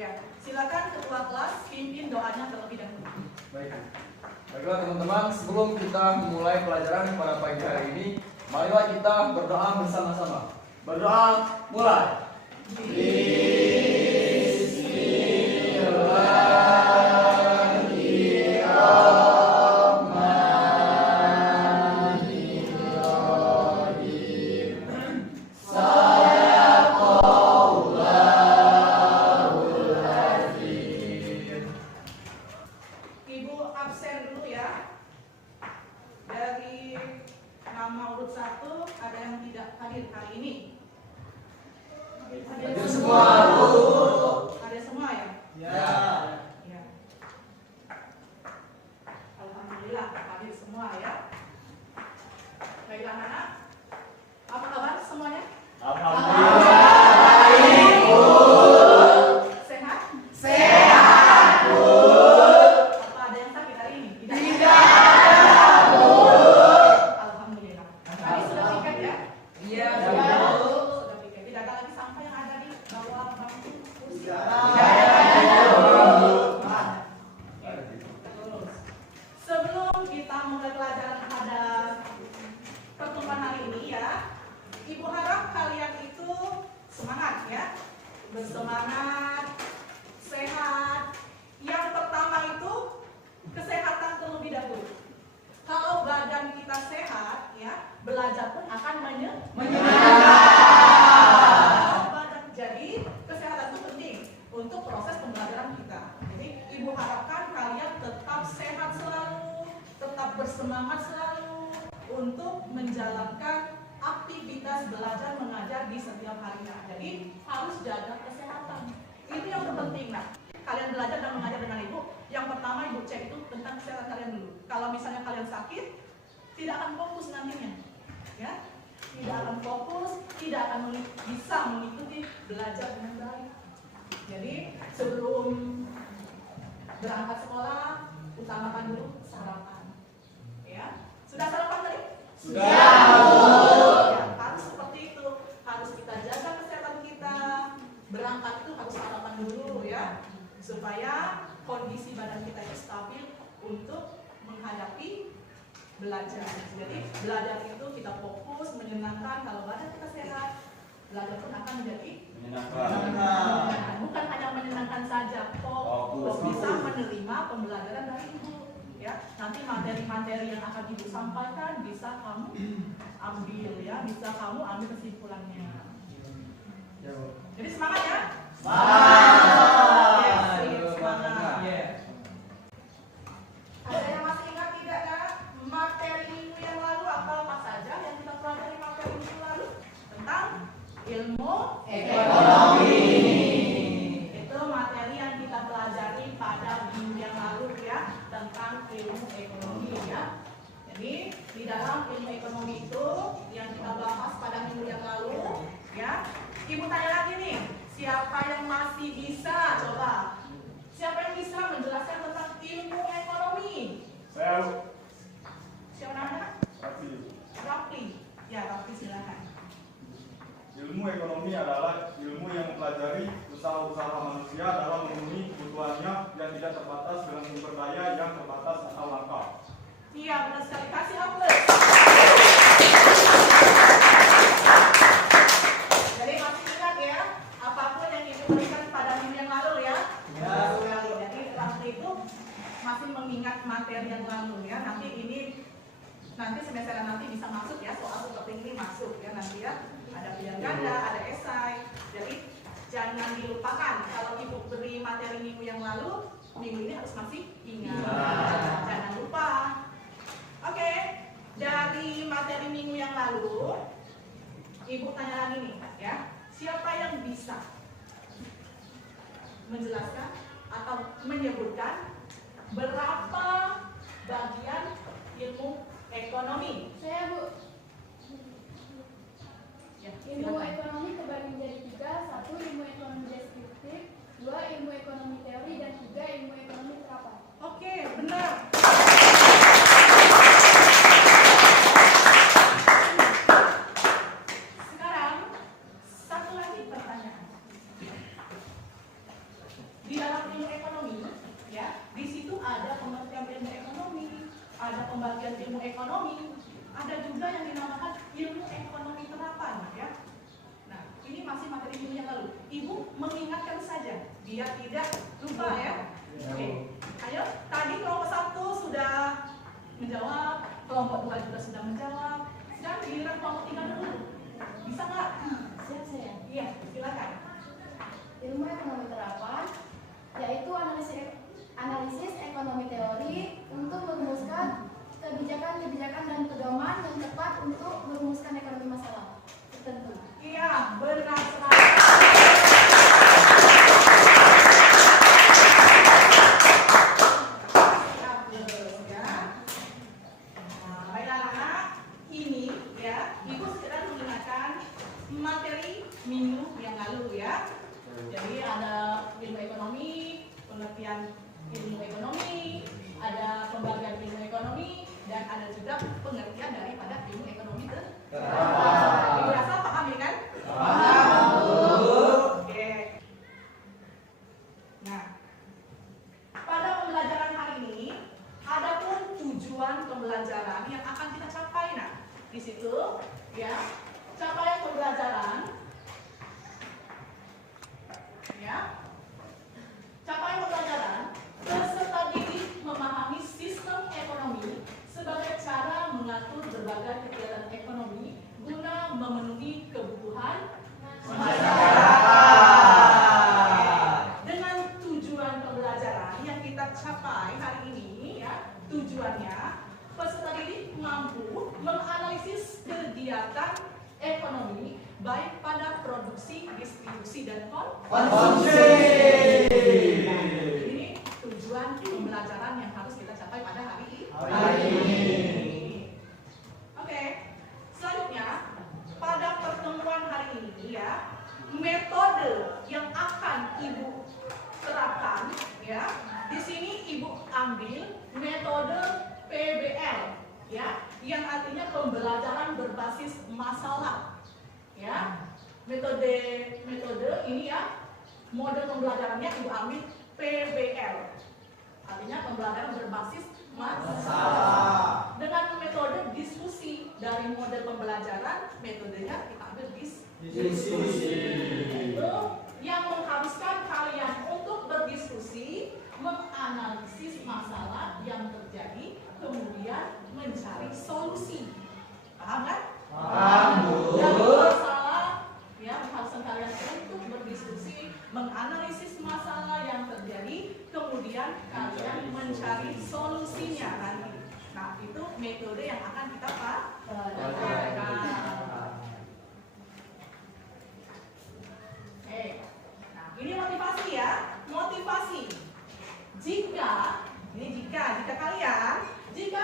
Ya, silakan ketua kelas pimpin doanya terlebih dahulu. Baiklah teman-teman, sebelum kita memulai pelajaran pada pagi hari ini, marilah kita berdoa bersama-sama. Berdoa, mulai. Ibu absen dulu ya. Dari nama urut 1 ada yang tidak hadir hari ini. Hadir semua, Bu. Ada semua ya? Ya. Ya. Alhamdulillah hadir semua ya. Baiklah anak. Apa kabar semuanya? Alhamdulillah. Sehat? Sehat, Bu. Apa ada yang sakit hari ini? Tidak, Bu. Alhamdulillah. Tadi sudah piket ya? Iya, Sudah piket. Tidak ada lagi sampah yang ada di bawah bangku kursi. Terus, sebelum kita mulai pelajaran pada pertemuan hari ini ya, Ibu harap kalian itu semangat ya, bersemangat, sehat. Yang pertama itu kesehatan terlebih dahulu. Kalau badan kita sehat ya, belajar pun akan Jadi kesehatan itu penting untuk proses pembelajaran kita. Jadi Ibu harapkan kalian tetap sehat selalu, tetap bersemangat selalu untuk menjalankan aktivitas belajar mengajar di setiap harinya. Jadi harus jaga kesehatan. Itu yang terpenting. Nah, kalian belajar dan mengajar dengan Ibu, yang pertama Ibu cek itu tentang kesehatan kalian dulu. Kalau misalnya kalian sakit, tidak akan fokus nantinya. Ya, tidak akan fokus, tidak akan bisa mengikuti belajar dengan baik. Jadi sebelum berangkat sekolah, utamakan dulu sarapan. Ya, sudah sarapan tadi? Sudah. Ya, harus seperti itu. Harus kita jaga kesehatan kita. Berangkat itu harus sarapan dulu ya, supaya kondisi badan kita itu stabil untuk menghadapi belajar. Jadi belajar itu kita fokus, menyenangkan. Kalau badan kita sehat, belajar pun akan menjadi menyenangkan. Bukan hanya menyenangkan saja, fokus bisa menerima pembelajaran dari Ibu. Ya, nanti materi-materi yang akan Ibu sampaikan bisa kamu ambil ya, bisa kamu ambil kesimpulannya. Jadi semangat ya. Semangat. Ada yang masih ingat tidak ya materi minggu yang lalu apa saja yang kita pelajari materi minggu lalu tentang ilmu ekonomi. Itu materi yang kita pelajari pada minggu yang lalu ya, tentang ilmu ekonomi ya. Jadi di dalam ilmu ekonomi itu yang kita bahas pada minggu yang lalu ya. Ibu tanya lagi nih, siapa yang masih bisa coba? Siapa yang bisa menjelaskan tentang ilmu ekonomi? Saya. Siapa namanya? Rafli. Ya, Rafli silakan. Ilmu ekonomi adalah ilmu yang mempelajari usaha-usaha manusia dalam memenuhi kebutuhannya yang tidak terbatas dengan sumber daya yang terbatas atau langka. Iya, benar sekali. Kasih aplaus. Jadi masih ingat ya, apapun yang Ibu berikan pada minggu yang lalu ya. Benar sekali. Jadi Rafli itu masih mengingat materi yang lalu ya. Nanti semester nanti bisa masuk ya, soal seperti ini masuk ya nanti ya. Ada pilihan ganda, ada esai. Jadi jangan dilupakan. Kalau Ibu beri materi minggu yang lalu, minggu ini harus masih ingat. Jangan lupa. Oke, dari materi minggu yang lalu, Ibu tanya lagi nih ya, siapa yang bisa menjelaskan atau menyebutkan berapa bagian ilmu ekonomi? Saya, Bu. Ya, Ilmu silakan. ekonomi terbagi menjadi 3. 1. Ilmu ekonomi deskriptif. 2. Ilmu ekonomi teori. Dan 3. Ilmu ekonomi terapan. Oke, benar. Sekarang satu lagi pertanyaan. di dalam ilmu ekonomi, ya, di situ ada pengertian ilmu ekonomi, ada pembagian ilmu ekonomi, ada juga yang dinamakan ilmu ekonomi terapan, ya. Nah, ini masih materi minggu yang lalu. Ibu mengingatkan saja, biar tidak lupa, ya. Oke, ayo. Tadi kelompok 1 sudah menjawab, kelompok 2 juga sudah menjawab. Sekarang giliran kelompok 3 dulu. Bisa nggak? Siap saya. Iya, silakan. Ilmu ekonomi terapan yaitu analisis ekonomi teori untuk merumuskan kebijakan-kebijakan dan pedoman yang tepat untuk merumuskan ekonomi masalah tertentu. Iya, benar sekali. Ya. Nah, baiklah anak-anak, ini ya, Ibu sekedar mengingatkan materi minggu yang lalu ya. Jadi ada ilmu ekonomi, pengertian ilmu ekonomi, ada pembagian ilmu ekonomi, dan ada juga pengertian daripada ilmu ekonomi terapan. Ibu rasa paham ini kan? Paham, Bu. Oke. Nah, pada pembelajaran hari ini, ada pun tujuan pembelajaran yang akan kita capai. Nah, di situ ya, capaian pembelajaran ya. Capaian pembelajaran peserta didik memahami sistem ekonomi sebagai cara mengatur berbagai kegiatan ekonomi guna memenuhi kebutuhan masyarakat. Dengan tujuan pembelajaran yang kita capai hari ini ya, tujuannya peserta didik mampu menganalisis kegiatan ekonomi baik pada produksi, distribusi, dan konsumsi. Ini tujuan pembelajaran yang harus kita capai pada hari ini. Oke, selanjutnya pada pertemuan hari ini ya, metode yang akan Ibu terapkan ya, di sini Ibu ambil metode PBL ya, yang artinya pembelajaran berbasis masalah. Ya, metode ini ya, model pembelajarannya Ibu ambil PBL, artinya pembelajaran berbasis masalah. Dengan metode diskusi, dari model pembelajaran metodenya kita ambil diskusi. Itu yang mengharuskan kalian untuk berdiskusi, menganalisis masalah yang terjadi, kemudian mencari solusi. Paham kan? Paham, Bu. Dari masalah ya, mengharuskan kalian untuk berdiskusi, menganalisis masalah yang terjadi, kemudian kalian mencari solusinya nanti. Nah, itu metode yang akan kita pakai. Nah, ini motivasi ya, motivasi. Jika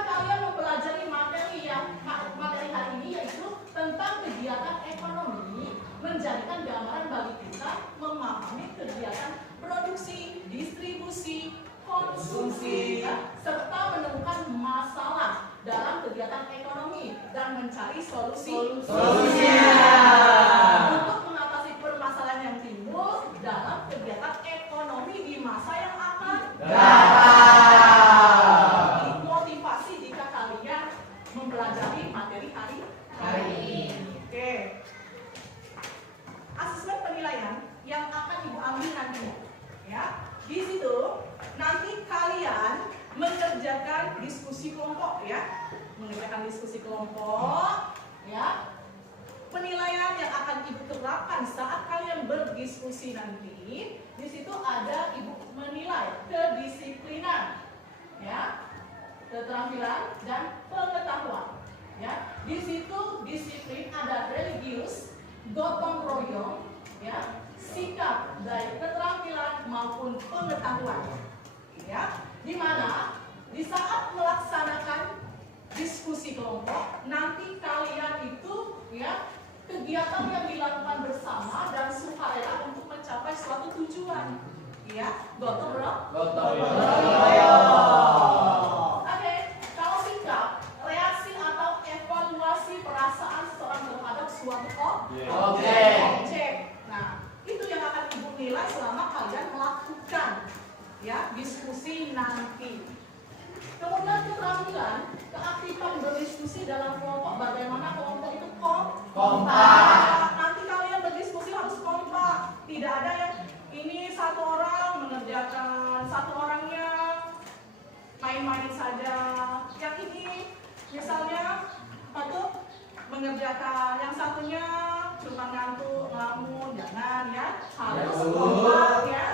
kalian mempelajari materi hari ini, yaitu tentang kegiatan ekonomi, menjadikan gambaran bagi kita memahami kegiatan produksi, distribusi, konsumsi, serta menemukan masalah dalam kegiatan ekonomi dan mencari solusinya untuk mengatasi permasalahan yang timbul dalam kegiatan ekonomi di masa yang akan datang. Motivasi jika kalian mempelajari materi hari ini. Oke. Asesmen penilaian yang akan Ibu ambil nantinya, ya. Di situ nanti kalian mengerjakan diskusi kelompok, ya. Mengerjakan diskusi kelompok, ya. Penilaian yang akan Ibu terapkan saat kalian berdiskusi nanti, di situ ada Ibu menilai kedisiplinan, ya, keterampilan dan pengetahuan, ya. Di situ disiplin ada religius, gotong royong, ya, sikap baik keterampilan maupun pengetahuan, ya. Di mana di saat melaksanakan diskusi kelompok nanti kalian itu ya, kegiatan yang dilakukan bersama dan sukarela untuk mencapai suatu tujuan, ya, gotong royong. Oke, kalau sikap, reaksi atau evaluasi perasaan seseorang terhadap suatu objek. Nah, itu yang akan Ibu nilai selama kalian melakukan ya, diskusi nanti. Kemudian keterampilan, keaktifan berdiskusi dalam kelompok. Bagaimana kelompok itu kompak. Nanti kalian berdiskusi harus kompak. Tidak ada yang ini satu orang mengerjakan, satu orangnya main-main saja. Yang ini misalnya apa tuh mengerjakan, yang satunya cuma ngantuk, ngelamun. Jangan ya, harus kompak ya.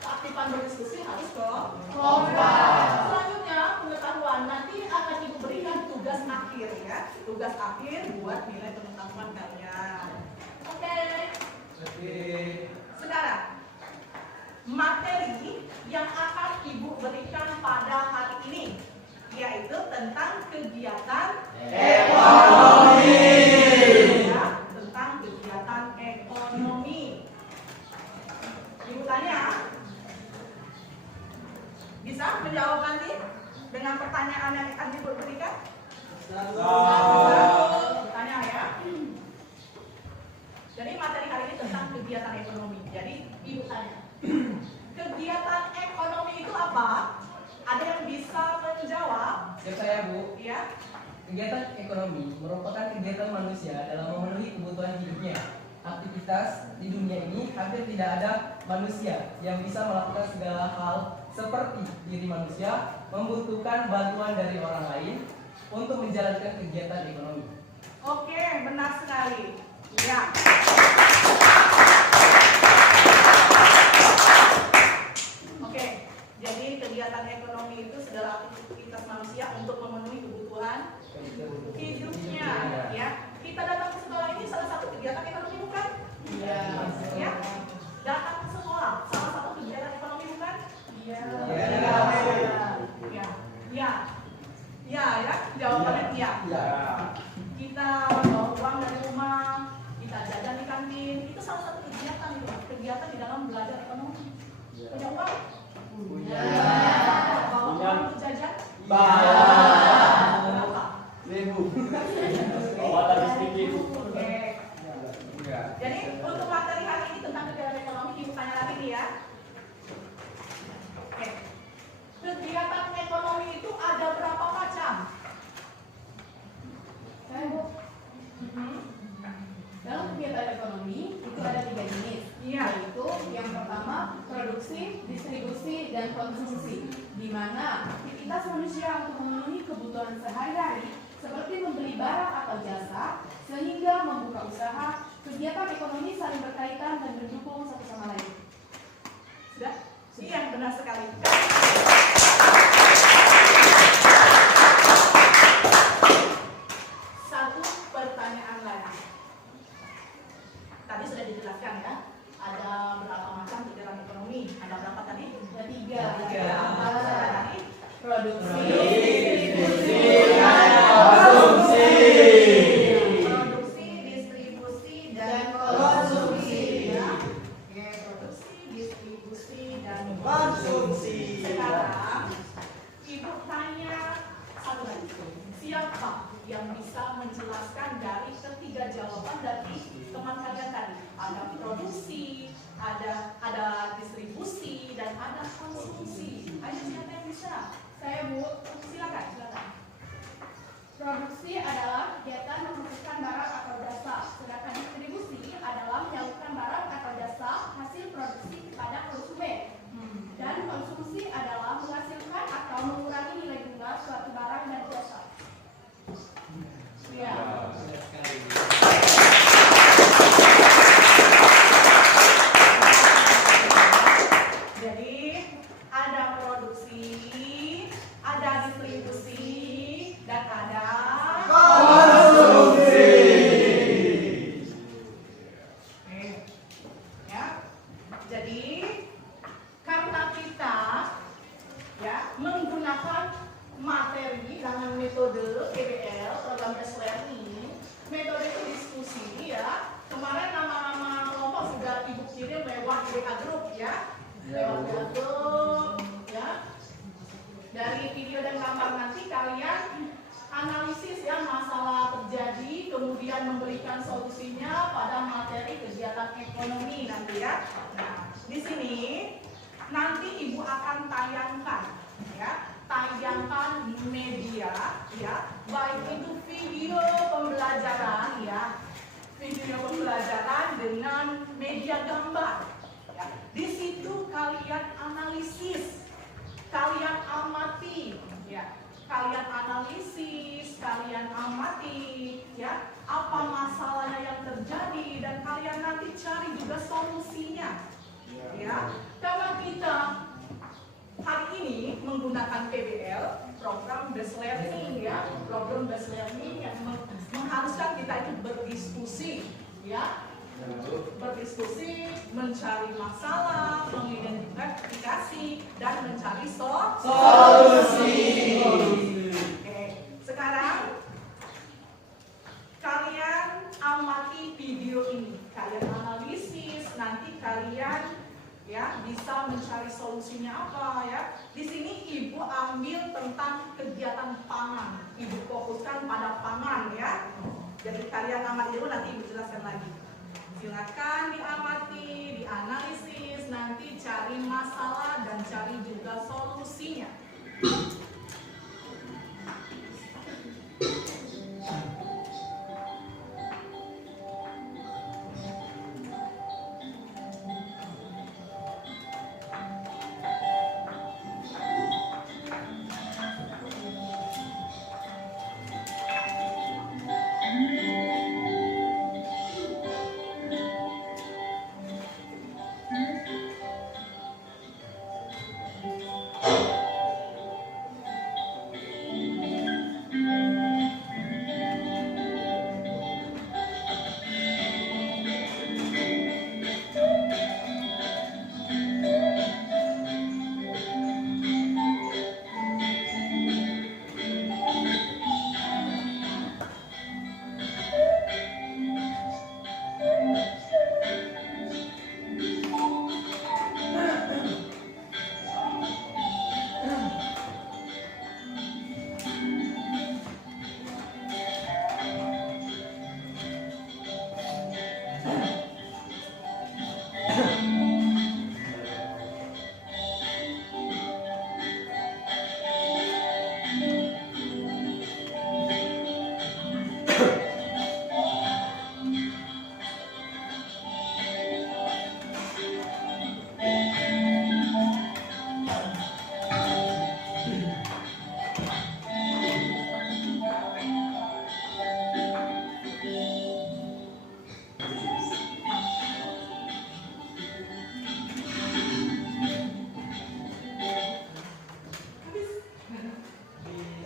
Keaktifan berdiskusi harus kompak. Selanjutnya pengetahuan, nanti akan Ibu berikan tugas akhir ya, tugas akhir buat nilai pengetahuan kalian. Oke. Sekarang materi yang akan Ibu berikan pada hari ini yaitu tentang kegiatan ekonomi. Ya, tentang kegiatan ekonomi. Ibu tanya, bisa menjawab nanti dengan pertanyaan yang akan Ibu berikan? Tanya ya. Jadi materi hari ini tentang kegiatan ekonomi. Jadi Ibu tanya, kegiatan ekonomi itu apa? Ada yang bisa menjawab? Siap saya, Bu. Ya. Kegiatan ekonomi merupakan kegiatan manusia dalam memenuhi kebutuhan hidupnya. Aktivitas di dunia ini hampir tidak ada manusia yang bisa melakukan segala hal seperti diri manusia membutuhkan bantuan dari orang lain untuk menjalankan kegiatan ekonomi. Oke, benar sekali. Ya. Oke, jadi kegiatan ekonomi itu segala aktivitas manusia untuk memenuhi kebutuhan hidupnya. Ya, kita datang ke sekolah ini salah satu kegiatan ekonomi bukan? Iya. Ya, datang ke sekolah salah satu kegiatan ekonomi bukan? Iya. Ya, jawabannya iya. Iya. Kita bawa uang dari rumah, kita jajan di kantin, itu salah satu kegiatan itu, kegiatan di dalam belajar ekonomi. Punya uang? Punya. Bawa uang untuk jajan? Banyak. Berapa? 1000. Bawa tadi sedikit. Oke. Jadi untuk materi hari ini tentang kegiatan ekonomi, Ibu tanya lagi nih ya. Oke. Kegiatan ekonomi itu ada berapa macam? Saya, Bu. Dalam kegiatan ekonomi itu ada 3 jenis, Iya. yaitu yang pertama produksi, distribusi, dan konsumsi, di mana aktivitas manusia untuk memenuhi kebutuhan sehari-hari seperti membeli barang atau jasa sehingga membuka usaha. Kegiatan ekonomi saling berkaitan dan mendukung satu sama lain. Sudah? Iya, benar sekali. Satu pertanyaan lagi. Tadi sudah dijelaskan ya, ada berapa macam kegiatan ekonomi? Ada berapa tadi? Ada 3. Tiga. Apa saja tadi? Produksi, Distribusi, dan konsumsi. Produksi, distribusi, dan konsumsi. Ya. Oke, produksi, distribusi, dan Konsumsi. Sekarang Ibu tanya satu lagi. Siapa yang bisa menjelaskan dari ketiga jawaban dari teman kalian tadi? Ada produksi, ada distribusi, dan ada konsumsi. Ayo siapa yang bisa? Saya, Bu. Silakan. Produksi adalah kegiatan menghasilkan barang atau jasa, sedangkan distribusi adalah menyalurkan barang atau jasa hasil produksi kepada konsumen. Dan konsumsi adalah menghasilkan atau mengurangi nilai guna suatu barang dan jasa. Ya. Jadi ada produksi, ada distribusi, dan ada Konsumsi. Oke. Ya. Jadi karena kita ya menggunakan materi dengan metode PBL, program based learning, metode itu diskusi ya. Kemarin nama-nama kelompok sudah Ibu kirim lewat WA group ya. Lewat WA group ya. Dari video dan gambar nanti kalian analisis ya masalah terjadi, kemudian memberikan solusinya pada materi kegiatan ekonomi nanti ya. Nah, di sini nanti Ibu akan tayangkan, ya, tayangkan media, ya, baik itu video pembelajaran, ya, video pembelajaran dengan media gambar. Ya. Di situ kalian analisis, kalian amati, ya, kalian analisis, kalian amati, ya, apa masalahnya yang terjadi dan kalian nanti cari juga solusinya. Ya, karena kita hari ini menggunakan PBL, program based learning, ya, program based learning yang mengharuskan kita itu berdiskusi, ya, berdiskusi, mencari masalah, mengidentifikasi dan mencari solusi. Oke, sekarang kalian amati video ini, kalian analisis, nanti kalian, ya, bisa mencari solusinya apa, ya. Di sini Ibu ambil tentang kegiatan pangan. Ibu fokuskan pada pangan, ya. Jadi kalian amati dulu, nanti Ibu jelaskan lagi. Silakan diamati, dianalisis, nanti cari masalah dan cari juga solusinya.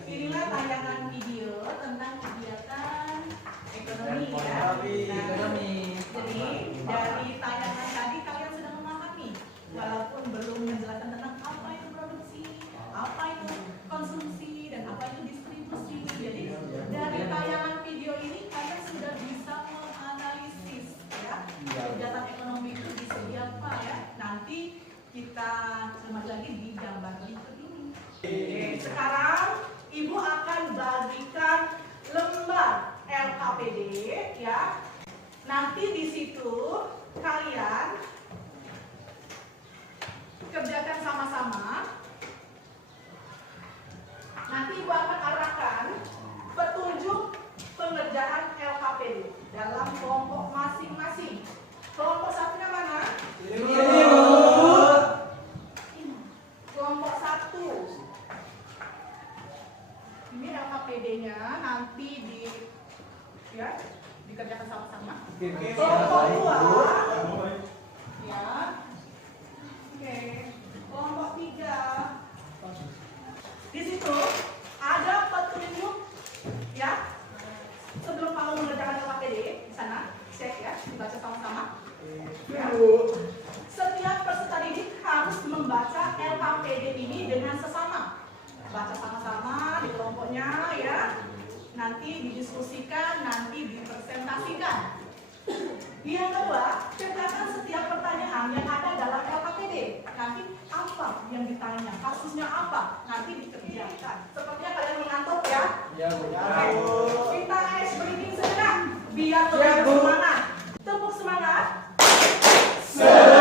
Inilah tayangan video tentang kegiatan ekonomi, ya. Ekonomi. Jadi dari tayangan tadi kalian sudah memahami, walaupun belum menjelaskan tentang apa itu produksi, apa itu konsumsi, dan apa itu distribusi. Jadi dari tayangan video ini kalian sudah bisa menganalisis, ya, kegiatan ekonomi itu di segi apa, ya. Nanti kita kembali lagi di gambar berikut ini. Oke, sekarang Ibu akan bagikan lembar LKPD, ya. Nanti di situ kalian kerjakan sama-sama. Nanti Ibu akan arahkan petunjuk pengerjaan LKPD dalam kelompok masing-masing. Kelompok satunya mana? Kelompok satu. Ini LKPD-nya nanti dikerjakan sama-sama. Kelompok dua, ya. Oke. Kelompok tiga. Di situ ada petunjuk, ya. Sebelum kamu mengerjakan LKPD di sana, cek, ya, dibaca sama-sama. Ya. Setiap peserta didik harus membaca LKPD ini dengan sesama. Baca sama-sama di kelompoknya, ya. Nanti didiskusikan, nanti dipresentasikan. Yang kedua, kerjakan setiap pertanyaan yang ada dalam LKPD. Nanti apa yang ditanya, kasusnya apa, nanti dikerjakan. Sepertinya kalian mengantuk, ya? Ya, Bu. Oke. Kita ice breathing sejenak biar lebih bersemangat. Tepuk semangat. Semangat.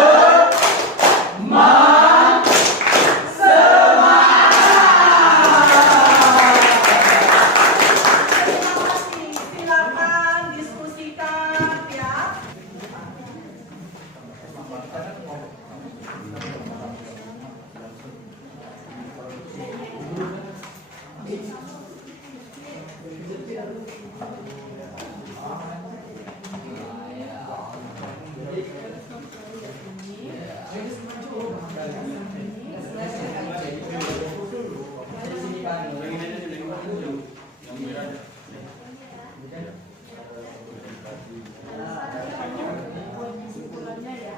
Kesimpulannya ya.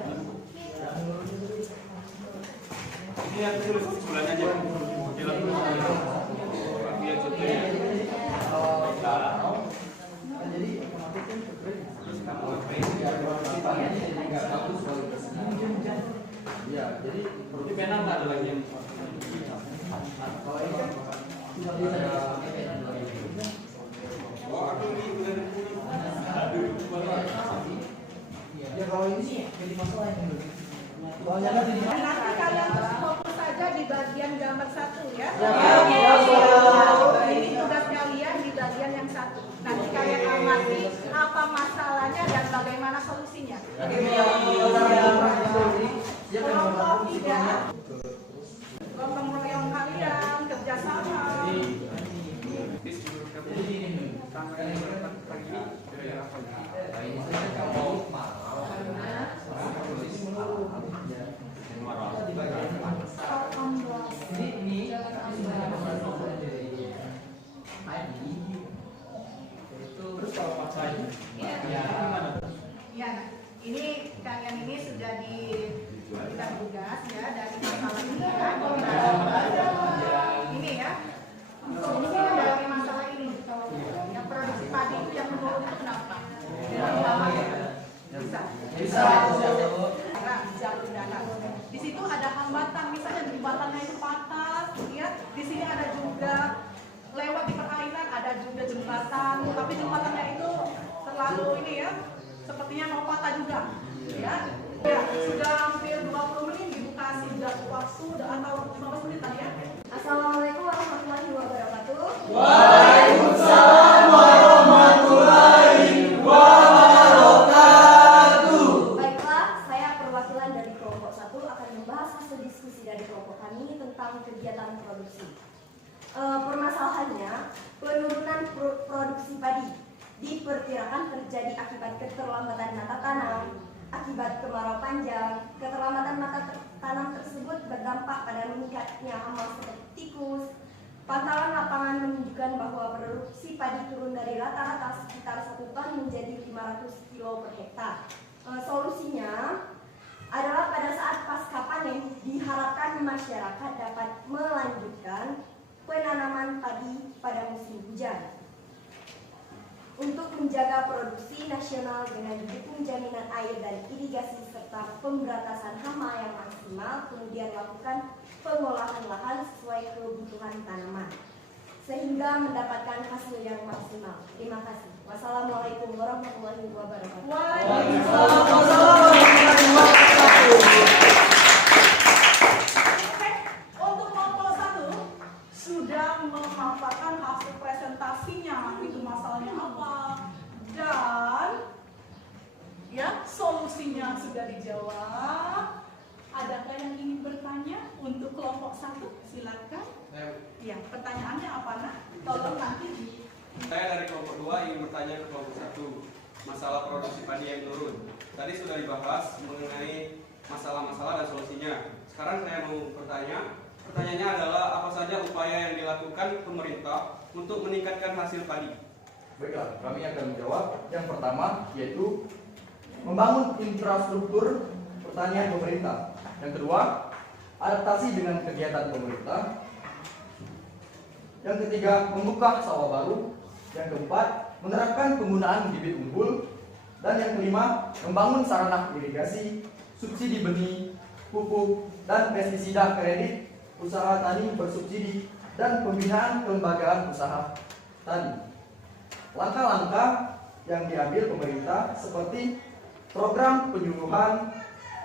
Ini yang tulis kesimpulannya aja. Iya, jadi Ini pena nggak ada lagi yang kalau ini kan sudah ya kalau ini sih jadi masalah yang soalnya kan jadi Nanti kalian fokus saja di bagian gambar 1 ya. Ya, Ini tugas kalian di bagian yang 1. Nanti kalian amati apa masalahnya dan bagaimana solusinya. Kelompok tidak, gotong royong kalian kerjasama. Terus kalau paksanya Ya, ini kalian ini sudah diberikan tugas ya dari masalah ini ya. Ini ya, solusi dari masalah ini. Yang produksi padi itu yang menurun itu kenapa? Bisa. Nah, jalur darat. Di situ ada hambatan, misalnya jembatannya itu patah, ya. Di sini ada juga lewat di perairan, ada juga jembatan, tapi jembatannya itu terlalu ini ya, sepertinya mau patah juga, ya. Ya, sudah hampir 20 menit Ibu kasih sudah waktu atau 15 menit tadi ya. Assalamualaikum warahmatullahi wabarakatuh. Waalaikumsalam warahmatullahi wabarakatuh. Baiklah, saya perwakilan dari kelompok 1 akan membahas hasil diskusi dari kelompok kami tentang kegiatan produksi. Permasalahannya, penurunan produksi padi diperkirakan terjadi akibat keterlambatan masa tanam, akibat kemarau panjang. Keterlambatan masa tanam tersebut berdampak pada meningkatnya hama seperti tikus. Pantauan lapangan menunjukkan bahwa produksi padi turun dari rata-rata sekitar 1 ton menjadi 500 kilo per hektar. Solusinya adalah pada saat pasca panen diharapkan masyarakat dapat melanjutkan penanaman padi pada musim hujan. Untuk menjaga produksi nasional dengan didukung jaminan air dan irigasi serta pemberantasan hama yang maksimal, kemudian lakukan pengolahan lahan sesuai kebutuhan tanaman sehingga mendapatkan hasil yang maksimal. Terima kasih. Wassalamualaikum warahmatullahi wabarakatuh. Waalaikumsalam. Oke, untuk kelompok 1 sudah memanfaatkan hasil presentasinya, itu masalahnya apa, dan ya solusinya sudah dijawab. Adakah yang ingin bertanya untuk kelompok 1? Silakan. Ya, pertanyaannya apa nak? Tolong nanti di. Saya dari kelompok 2 ingin bertanya ke kelompok 1 masalah produksi padi yang turun. Tadi sudah dibahas mengenai masalah-masalah dan solusinya. Sekarang saya mau bertanya. Pertanyaannya adalah apa saja upaya yang dilakukan pemerintah untuk meningkatkan hasil padi? Baiklah, kami akan menjawab. Yang pertama yaitu membangun infrastruktur pertanian pemerintah. Yang kedua, adaptasi dengan kegiatan pemerintah. Yang ketiga, membuka sawah baru. Yang keempat, menerapkan penggunaan bibit unggul. Dan yang kelima, membangun sarana irigasi, subsidi benih, pupuk, dan pestisida kredit, usaha tani bersubsidi, dan pembinaan kelembagaan usaha tani. Langkah-langkah yang diambil pemerintah seperti program penyuluhan,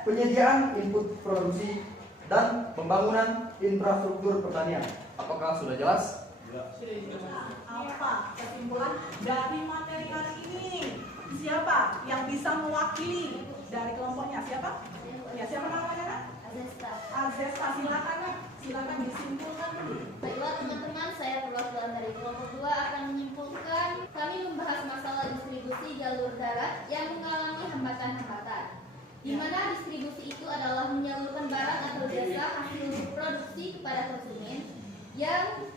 penyediaan input produksi, dan pembangunan infrastruktur pertanian. Apakah sudah jelas? Apa kesimpulan dari materi hari ini? Siapa yang bisa mewakili dari kelompoknya? Siapa? Ya, siapa namanya nak? Azesta, silakan nak. Silakan disimpulkan. Baiklah teman-teman, saya perwakilan dari kelompok 2 akan menyimpulkan. Kami membahas masalah distribusi jalur darat yang mengalami hambatan-hambatan, di mana distribusi itu adalah menyalurkan barang atau jasa hasil produksi kepada konsumen yang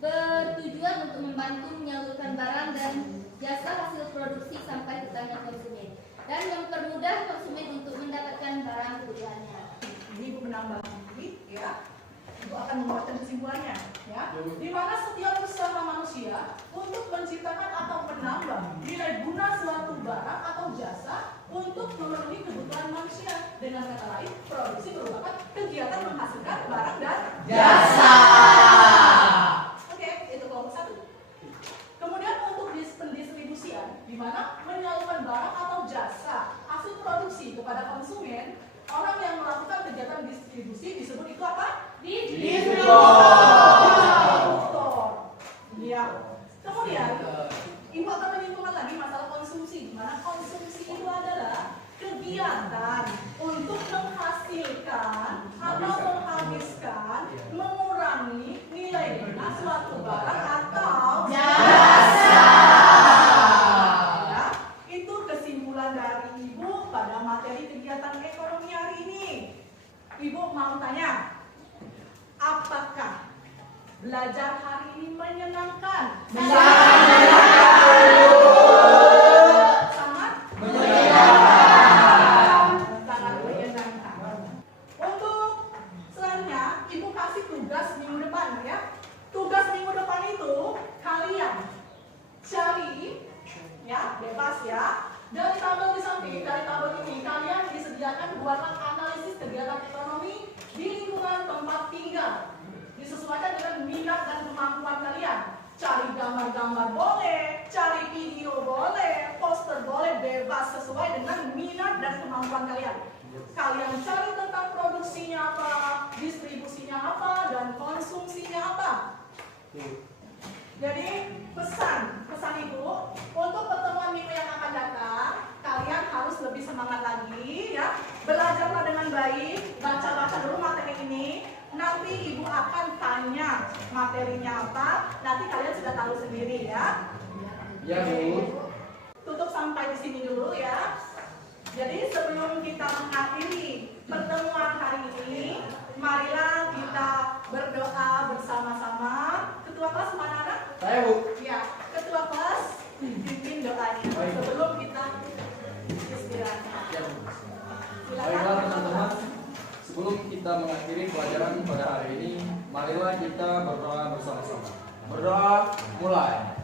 bertujuan untuk membantu menyalurkan barang dan jasa hasil produksi sampai ke tangan konsumen dan mempermudah konsumen untuk mendapatkan barang kebutuhannya. Ini Ibu menambah lagi, ya. Ibu akan membuatkan kesimpulannya, ya. Di mana setiap usaha manusia untuk menciptakan atau menambah nilai guna suatu barang atau jasa untuk memenuhi kebutuhan manusia. Dengan kata lain, produksi merupakan kegiatan menghasilkan barang dan Jasa. Oke, itu kelompok 1. Kemudian untuk pendistribusian, di mana menyalurkan barang atau jasa hasil produksi kepada konsumen, orang yang melakukan kegiatan distribusi disebut itu apa? Distributor. Iya. Kemudian Ibu akan menyimpulkan lagi masalah konsumsi, di mana konsumsi itu adalah kegiatan untuk menghasilkan atau menghabiskan, mengurangi nilai guna suatu barang atau jasa. Ya, itu kesimpulan dari Ibu pada materi kegiatan ekonomi hari ini. Ibu mau tanya, apakah belajar hari ini menyenangkan? Sangat sangat menyenangkan. Untuk selanjutnya, Ibu kasih tugas minggu depan, ya. Tugas minggu depan itu kalian cari, ya, bebas ya. Dari tabel di samping, dari tabel ini kalian disediakan buatlah analisis kegiatan ekonomi di lingkungan tempat tinggal. Disesuaikan dengan minat dan kemampuan kalian. Cari gambar-gambar boleh, cari video boleh, poster boleh, bebas sesuai dengan minat dan kemampuan kalian. Kalian cari tentang produksinya apa, distribusinya apa, dan konsumsinya apa. Jadi pesan itu untuk pertemuan minggu yang akan datang, kalian harus lebih semangat lagi, ya. Belajarlah dengan baik, baca-baca dulu materi ini. Nanti Ibu akan tanya materinya apa, nanti kalian sudah tahu sendiri, ya. Ya, Bu. Tutup sampai di sini dulu, ya. Jadi sebelum kita mengakhiri pertemuan hari ini, marilah kita berdoa bersama-sama. Ketua kelas mana anak? Saya, Bu. Ya, ketua kelas pimpin doanya sebelum kita istirahat. Ya, Bu. Silakan. Baiklah teman-teman, sebelum kita mengakhiri pelajaran pada hari ini, marilah kita berdoa bersama-sama. Berdoa mulai.